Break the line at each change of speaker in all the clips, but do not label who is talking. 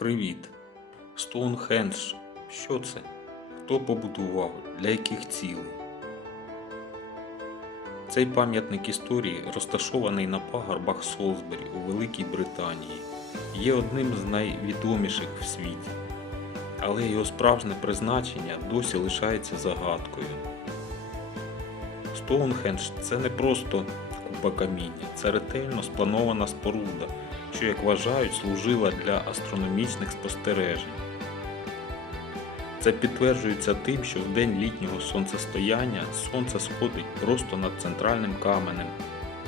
Привіт. Стоунхендж. Що це? Хто побудував? Для яких цілей? Цей пам'ятник історії розташований на пагорбах Солсбері у Великій Британії. Є одним з найвідоміших в світі. Але його справжнє призначення досі лишається загадкою. Стоунхендж це не просто купа каміння, це ретельно спланована споруда, що, як вважають, служила для астрономічних спостережень. Це підтверджується тим, що в день літнього сонцестояння сонце сходить просто над центральним каменем,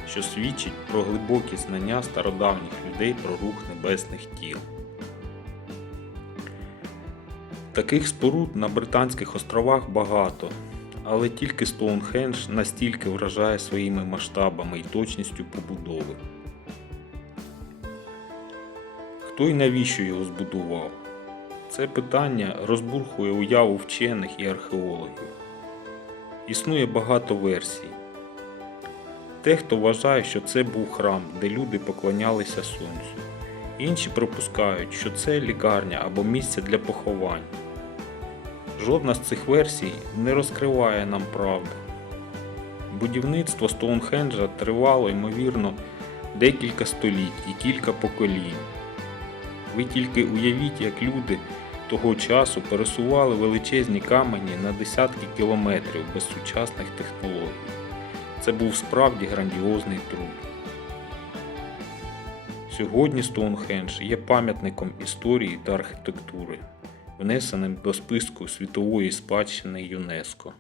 що свідчить про глибокі знання стародавніх людей про рух небесних тіл. Таких споруд на Британських островах багато, але тільки Стоунхендж настільки вражає своїми масштабами і точністю побудови. Хто і навіщо його збудував? Це питання розбурхує уяву вчених і археологів. Існує багато версій. Дехто вважає, що це був храм, де люди поклонялися сонцю. Інші припускають, що це лікарня або місце для поховань. Жодна з цих версій не розкриває нам правду. Будівництво Стоунхенджа тривало, ймовірно, декілька століть і кілька поколінь. Ви тільки уявіть, як люди того часу пересували величезні камені на десятки кілометрів без сучасних технологій. Це був справді грандіозний труд. Сьогодні Стоунхендж є пам'ятником історії та архітектури, внесеним до списку світової спадщини ЮНЕСКО.